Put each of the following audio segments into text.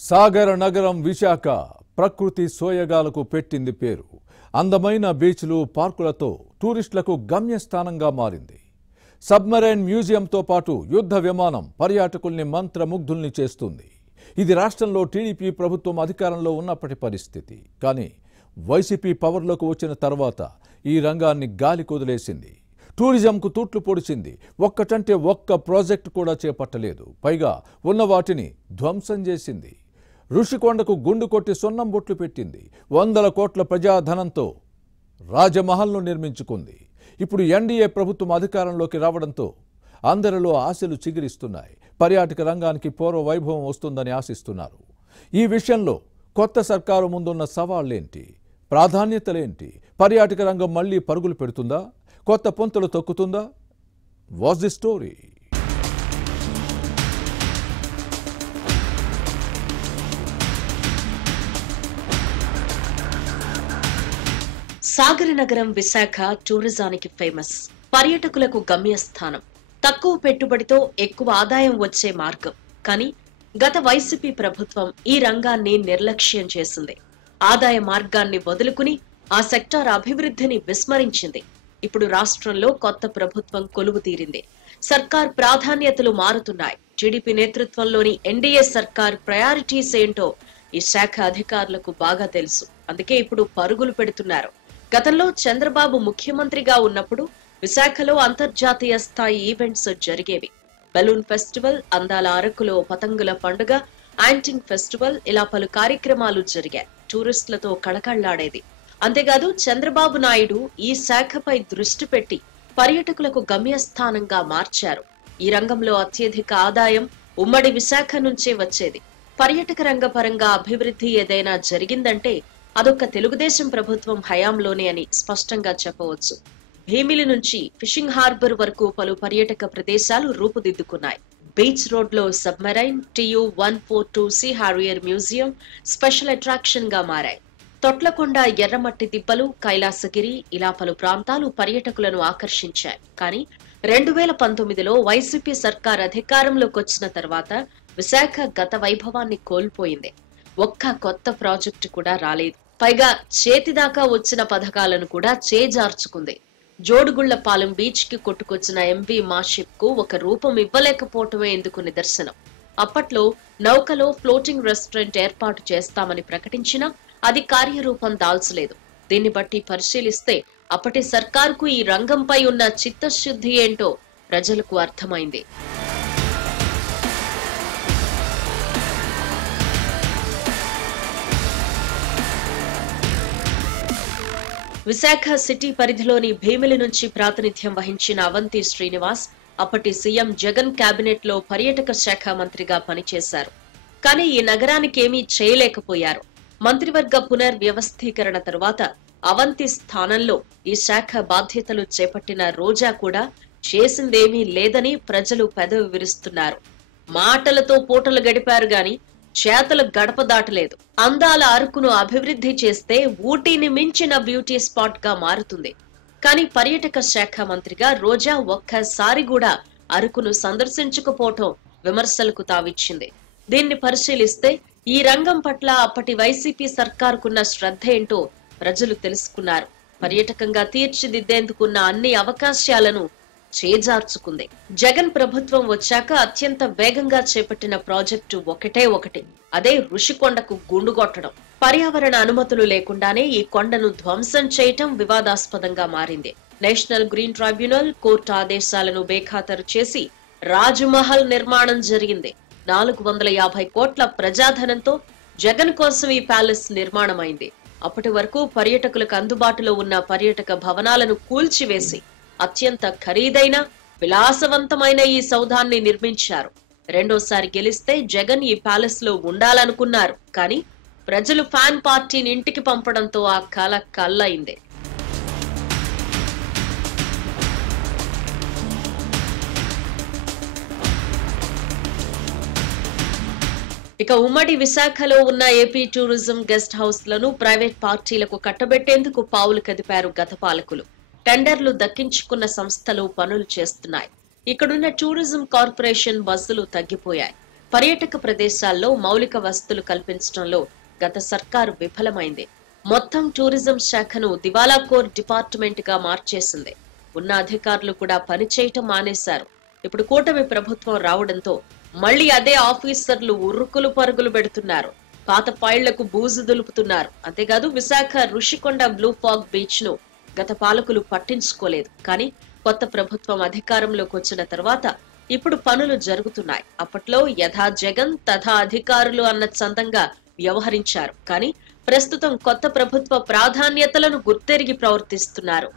సాగర నగరం విశాఖ ప్రకృతి సోయగాలకు పెట్టింది పేరు. అందమైన బీచ్లు, పార్కులతో టూరిస్టులకు గమ్యస్థానంగా మారింది. సబ్మరైన్ మ్యూజియంతో పాటు యుద్ధ విమానం పర్యాటకుల్ని మంత్రముగ్ధుల్ని చేస్తుంది. ఇది రాష్ట్రంలో టీడీపీ ప్రభుత్వం అధికారంలో ఉన్నప్పటి పరిస్థితి. కానీ వైసీపీ పవర్లోకి వచ్చిన తర్వాత ఈ రంగాన్ని గాలి కొదిలేసింది. టూరిజంకు తూట్లు పొడిచింది. ఒక్కటంటే ఒక్క ప్రాజెక్టు కూడా చేపట్టలేదు. పైగా ఉన్న వాటిని ధ్వంసం చేసింది. ఋషికొండకు గుండు కొట్టి సున్నం బొట్లు పెట్టింది. 100 కోట్ల ప్రజాధనంతో రాజమహల్ను నిర్మించుకుంది. ఇప్పుడు ఎన్డీఏ ప్రభుత్వం అధికారంలోకి రావడంతో అందరిలో ఆశలు చిగురిస్తున్నాయి. పర్యాటక రంగానికి పూర్వ వైభవం వస్తుందని ఆశిస్తున్నారు. ఈ విషయంలో కొత్త సర్కారు ముందున్న సవాళ్లేంటి, ప్రాధాన్యతలేంటి? పర్యాటక రంగం మళ్లీ పరుగులు పెడుతుందా, కొత్త పొంతలు తొక్కుతుందా? What's the story? సాగర నగరం విశాఖ టూరిజానికి ఫేమస్. పర్యాటకులకు గమ్యస్థానం, తక్కువ పెట్టుబడితో ఎక్కువ ఆదాయం వచ్చే మార్గం. కానీ గత వైసీపీ ప్రభుత్వం ఈ రంగాన్ని నిర్లక్ష్యం చేసింది. ఆదాయ మార్గాన్ని వదులుకుని ఆ సెక్టార్ అభివృద్ధిని విస్మరించింది. ఇప్పుడు రాష్ట్రంలో కొత్త ప్రభుత్వం కొలువు తీరింది. సర్కార్ ప్రాధాన్యతలు మారుతున్నాయి. టీడీపీ నేతృత్వంలోని ఎన్డీఏ సర్కార్ ప్రయారిటీస్ ఏంటో ఈ శాఖ అధికారులకు బాగా తెలుసు. అందుకే ఇప్పుడు పరుగులు పెడుతున్నారు. గతంలో చంద్రబాబు ముఖ్యమంత్రిగా ఉన్నప్పుడు విశాఖలో అంతర్జాతీయ స్థాయి ఈవెంట్స్ జరిగేవి. బెలూన్ ఫెస్టివల్, అందాల అరకులో పతంగుల పండుగ, యాంటింగ్ ఫెస్టివల్, ఇలా పలు కార్యక్రమాలు జరిగాయి. టూరిస్టులతో కళకళ్లాడేది. అంతేకాదు చంద్రబాబు నాయుడు ఈ శాఖపై దృష్టి పెట్టి పర్యాటకులకు గమ్యస్థానంగా మార్చారు. ఈ రంగంలో అత్యధిక ఆదాయం ఉమ్మడి విశాఖ నుంచే వచ్చేది. పర్యాటక రంగ పరంగా అభివృద్ధి ఏదైనా జరిగిందంటే అదొక్క తెలుగుదేశం ప్రభుత్వం హయాంలోనే అని స్పష్టంగా చెప్పవచ్చు. భీమిలి నుంచి ఫిషింగ్ హార్బర్ వరకు పలు పర్యాటక ప్రదేశాలు రూపుదిద్దుకున్నాయి. బీచ్ రోడ్ లో submarine, TU-142 Sea Harrier museum special attraction గా మారాయి. తొట్లకొండ, ఎర్రమట్టి దిబ్బలు, కైలాసగిరి, ఇలా పలు ప్రాంతాలు పర్యాటకులను ఆకర్షించాయి. కానీ 2019లో వైసీపీ సర్కార్ అధికారంలోకి వచ్చిన తర్వాత విశాఖ గత వైభవాన్ని కోల్పోయింది. ఒక్క కొత్త ప్రాజెక్టు కూడా రాలేదు. పైగా చేతిదాకా వచ్చిన పథకాలను కూడా చేజార్చుకుంది. జోడుగుళ్లపాలెం బీచ్ కి కొట్టుకొచ్చిన ఎంవి మాషిప్ కు ఒక రూపం ఇవ్వలేకపోవటమే ఇందుకు నిదర్శనం. అప్పట్లో నౌకలో ఫ్లోటింగ్ రెస్టారెంట్ ఏర్పాటు చేస్తామని ప్రకటించినా అది కార్యరూపం దాల్చలేదు. దీన్ని బట్టి పరిశీలిస్తే అప్పటి సర్కార్కు ఈ రంగంపై ఉన్న చిత్తశుద్ధి ఏంటో ప్రజలకు అర్థమైంది. విశాఖ సిటీ పరిధిలోని భీమిలి నుంచి ప్రాతినిధ్యం వహించిన అవంతి శ్రీనివాస్ అప్పటి సీఎం జగన్ కేబినెట్ లో పర్యాటక శాఖ మంత్రిగా పనిచేశారు. కానీ ఈ నగరానికి ఏమీ చేయలేకపోయారు. మంత్రివర్గ పునర్వ్యవస్థీకరణ తరువాత అవంతి స్థానంలో ఈ శాఖ బాధ్యతలు చేపట్టిన రోజా కూడా చేసిందేమీ లేదని ప్రజలు పెదవి విరుస్తున్నారు. మాటలతో పూటలు గడిపారు గాని చేతలు గడప దాటలేదు. అందాల అరకును అభివృద్ధి చేస్తే ఊటీని మించిన బ్యూటీ స్పాట్ గా మారుతుంది. కానీ పర్యాటక శాఖ మంత్రిగా రోజా ఒక్కసారి కూడా అరకును సందర్శించకపోవటం విమర్శలకు తావిచ్చింది. దీన్ని పరిశీలిస్తే ఈ రంగం పట్ల అప్పటి వైసీపీ సర్కారుకున్న శ్రద్ధ ఏంటో ప్రజలు తెలుసుకున్నారు. పర్యాటకంగా తీర్చిదిద్దేందుకున్న అన్ని అవకాశాలను చేజార్చుకుంది. జగన్ ప్రభుత్వం వచ్చాక అత్యంత వేగంగా చేపట్టిన ప్రాజెక్టు ఒకటే ఒకటి, అదే ఋషికొండకు గుండు కొట్టడం. పర్యావరణ అనుమతులు లేకుండానే ఈ కొండను ధ్వంసం చేయటం వివాదాస్పదంగా మారింది. నేషనల్ గ్రీన్ ట్రైబ్యునల్ కోర్టు ఆదేశాలను బేఖాతరు చేసి రాజమహల్ నిర్మాణం జరిగింది. 450 కోట్ల ప్రజాధనంతో జగన్ కోసం ఈ ప్యాలెస్ నిర్మాణమైంది. అప్పటి వరకు పర్యాటకులకు అందుబాటులో ఉన్న పర్యాటక భవనాలను కూల్చివేసి అత్యంత ఖరీదైన విలాసవంతమైన ఈ సౌధాన్ని నిర్మించారు. రెండోసారి గెలిస్తే జగన్ ఈ ప్యాలెస్ లో ఉండాలనుకున్నారు. కానీ ప్రజలు ఫ్యాన్ పార్టీని ఇంటికి పంపడంతో ఆ కల కల్లయింది. ఇక ఉమ్మడి విశాఖలో ఉన్న ఏపీ టూరిజం గెస్ట్ హౌస్ లను ప్రైవేట్ పార్టీలకు కట్టబెట్టేందుకు పావులు కదిపారు గత పాలకులు. టెండర్లు దక్కించుకున్న సంస్థలు పనులు చేస్తున్నాయి. ఇక్కడున్న టూరిజం కార్పొరేషన్ బస్సులు తగ్గిపోయాయి. పర్యాటక ప్రదేశాల్లో మౌలిక వసతులు కల్పించడంలో గత సర్కారు విఫలమైంది. మొత్తం టూరిజం శాఖను దివాలాకోర్ డిపార్ట్మెంట్ గా మార్చేసింది. ఉన్న అధికారులు కూడా పనిచేయటం మానేశారు. ఇప్పుడు కూటమి ప్రభుత్వం రావడంతో మళ్లీ అదే ఆఫీసర్లు ఉరుకులు పరుగులు పెడుతున్నారు. పాత ఫైళ్లకు బూజు దులుపుతున్నారు. అంతేకాదు Visakha Rushikonda blue fog beach ను గత పాలకులు పట్టించుకోలేదు. కానీ కొత్త ప్రభుత్వం అధికారంలోకి వచ్చిన తర్వాత ఇప్పుడు పనులు జరుగుతున్నాయి. అప్పట్లో యథా జగన్ తథా అధికారులు అన్న చందంగా వ్యవహరించారు. కానీ ప్రస్తుతం కొత్త ప్రభుత్వ ప్రాధాన్యతలను గుర్తెరిగి ప్రవర్తిస్తున్నారు.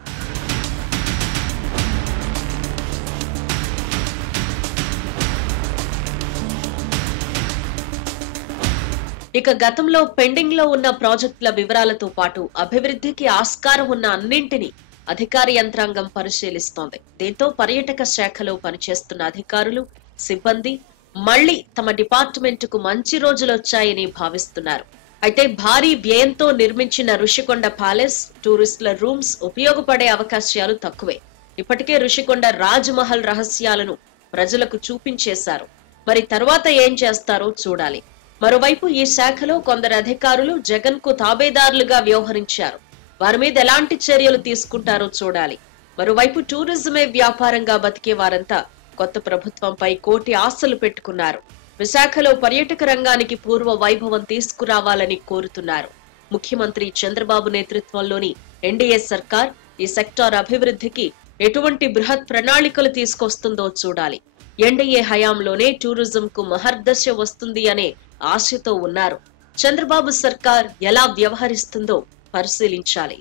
ఇక గతంలో పెండింగ్ లో ఉన్న ప్రాజెక్టుల వివరాలతో పాటు అభివృద్ధికి ఆస్కారం ఉన్న అన్నింటినీ అధికార యంత్రాంగం పరిశీలిస్తోంది. దీంతో పర్యాటక శాఖలో పనిచేస్తున్న అధికారులు, సిబ్బంది మళ్లీ తమ డిపార్ట్మెంట్ కు మంచి రోజులొచ్చాయని భావిస్తున్నారు. అయితే భారీ వ్యయంతో నిర్మించిన ఋషికొండ ప్యాలెస్, టూరిస్టుల రూమ్స్ ఉపయోగపడే అవకాశాలు తక్కువే. ఇప్పటికే ఋషికొండ రాజ్ మహల్ రహస్యాలను ప్రజలకు చూపించేశారు. మరి తర్వాత ఏం చేస్తారో చూడాలి. మరోవైపు ఈ శాఖలో కొందరు అధికారులు జగన్ కు తాబేదారులుగా వ్యవహరించారు. వారి మీద ఎలాంటి చర్యలు తీసుకుంటారో చూడాలి. మరోవైపు టూరిజమే వ్యాపారంగా బతికే వారంతా కొత్త ప్రభుత్వంపై కోటి ఆశలు పెట్టుకున్నారు. విశాఖలో పర్యాటక రంగానికి పూర్వ వైభవం తీసుకురావాలని కోరుతున్నారు. ముఖ్యమంత్రి చంద్రబాబు నేతృత్వంలోని ఎన్డీఏ సర్కార్ ఈ సెక్టార్ అభివృద్ధికి ఎటువంటి బృహత్ ప్రణాళికలు తీసుకొస్తుందో చూడాలి. ఎన్డీఏ హయాంలోనే టూరిజం కు మహర్దశ వస్తుంది అనే ఆశతో ఉన్నారు. చంద్రబాబు సర్కార్ ఎలా వ్యవహరిస్తుందో పరిశీలించాలి.